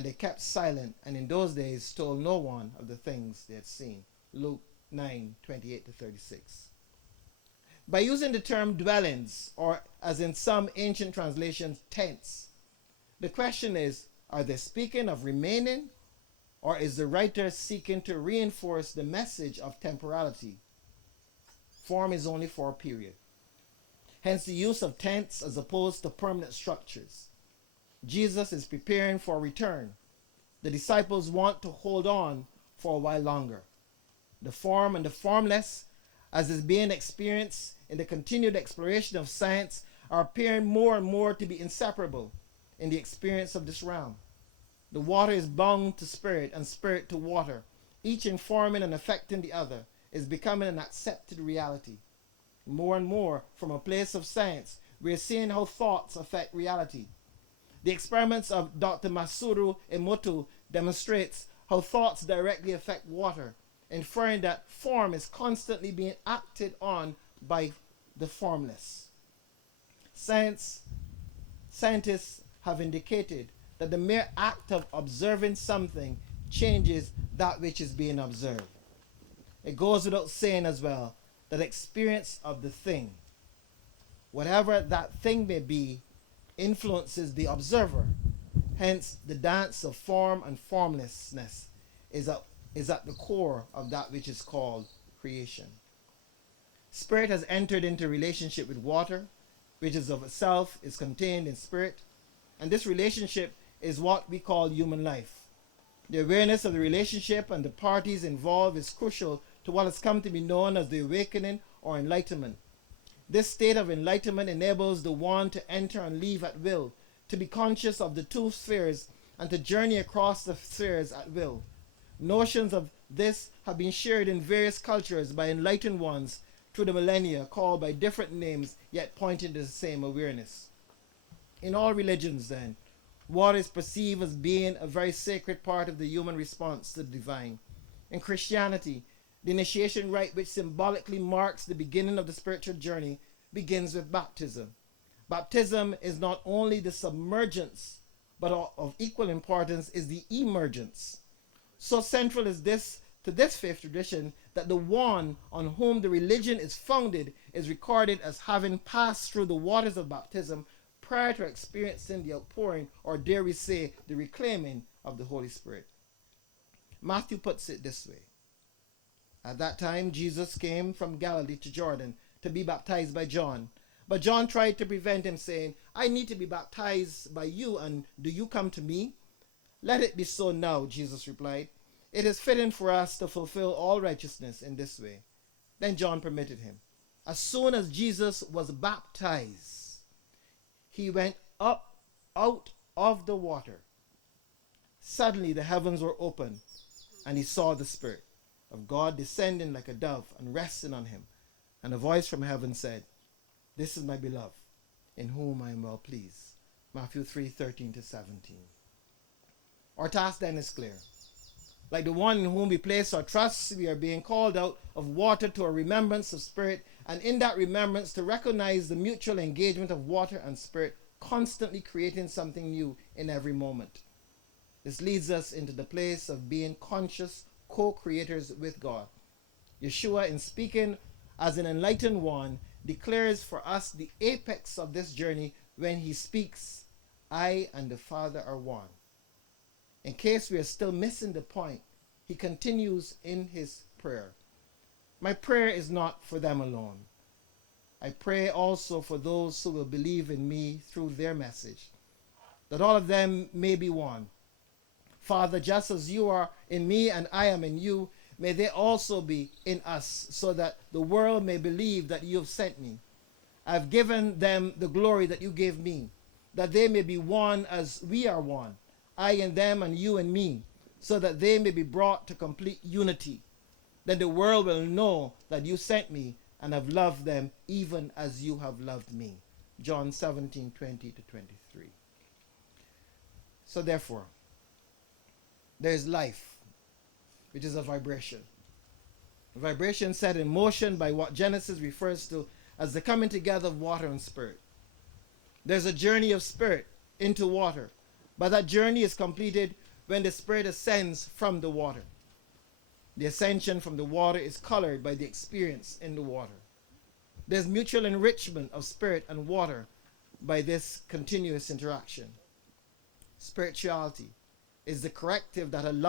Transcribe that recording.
and they kept silent, and in those days told no one of the things they had seen. Luke 9:28-36. By using the term dwellings, or as in some ancient translations, tents, the question is, are they speaking of remaining, or is the writer seeking to reinforce the message of temporality? Form is only for a period. Hence the use of tents as opposed to permanent structures. Jesus is preparing for a return. The disciples want to hold on for a while longer. The form and the formless, as is being experienced in the continued exploration of science, are appearing more and more to be inseparable in the experience of this realm. The water is bound to spirit and spirit to water. Each informing and affecting the other is becoming an accepted reality. More and more, from a place of science, we are seeing how thoughts affect reality. The experiments of Dr. Masaru Emoto demonstrates how thoughts directly affect water, inferring that form is constantly being acted on by the formless. Scientists have indicated that the mere act of observing something changes that which is being observed. It goes without saying as well that experience of the thing, whatever that thing may be, influences the observer. Hence, the dance of form and formlessness is at the core of that which is called creation. Spirit has entered into relationship with water, which is of itself is contained in spirit, and this relationship is what we call human life. The awareness of the relationship and the parties involved is crucial to what has come to be known as the awakening or enlightenment. This state of enlightenment enables the one to enter and leave at will, to be conscious of the two spheres, and to journey across the spheres at will. Notions of this have been shared in various cultures by enlightened ones through the millennia, called by different names, yet pointing to the same awareness. In all religions, then, water is perceived as being a very sacred part of the human response to the divine. In Christianity, the initiation rite, which symbolically marks the beginning of the spiritual journey, begins with baptism. Baptism is not only the submergence, but of equal importance is the emergence. So central is this to this faith tradition that the one on whom the religion is founded is recorded as having passed through the waters of baptism prior to experiencing the outpouring, or dare we say, the reclaiming of the Holy Spirit. Matthew puts it this way. At that time, Jesus came from Galilee to Jordan to be baptized by John. But John tried to prevent him, saying, I need to be baptized by you, and do you come to me? Let it be so now, Jesus replied. It is fitting for us to fulfill all righteousness in this way. Then John permitted him. As soon as Jesus was baptized, he went up out of the water. Suddenly the heavens were opened, and he saw the Spirit of God descending like a dove and resting on him. And a voice from heaven said, This is my beloved, in whom I am well pleased. Matthew 3:13-17. Our task then is clear. Like the one in whom we place our trust, we are being called out of water to a remembrance of spirit, and in that remembrance to recognize the mutual engagement of water and spirit, constantly creating something new in every moment. This leads us into the place of being conscious co-creators with God. Yeshua, in speaking as an enlightened one, declares for us the apex of this journey when he speaks, I and the Father are one. In case we are still missing the point, he continues in his prayer. My prayer is not for them alone. I pray also for those who will believe in me through their message, that all of them may be one. Father, just as you are in me and I am in you, may they also be in us, so that the world may believe that you have sent me. I have given them the glory that you gave me, that they may be one as we are one, I and them and you and me, so that they may be brought to complete unity. Then the world will know that you sent me and have loved them even as you have loved me. John 17:20-23. So therefore, there is life, which is a vibration. A vibration set in motion by what Genesis refers to as the coming together of water and spirit. There's a journey of spirit into water, but that journey is completed when the Spirit ascends from the water. The ascension from the water is colored by the experience in the water. There's mutual enrichment of spirit and water by this continuous interaction. Spirituality is the corrective that allows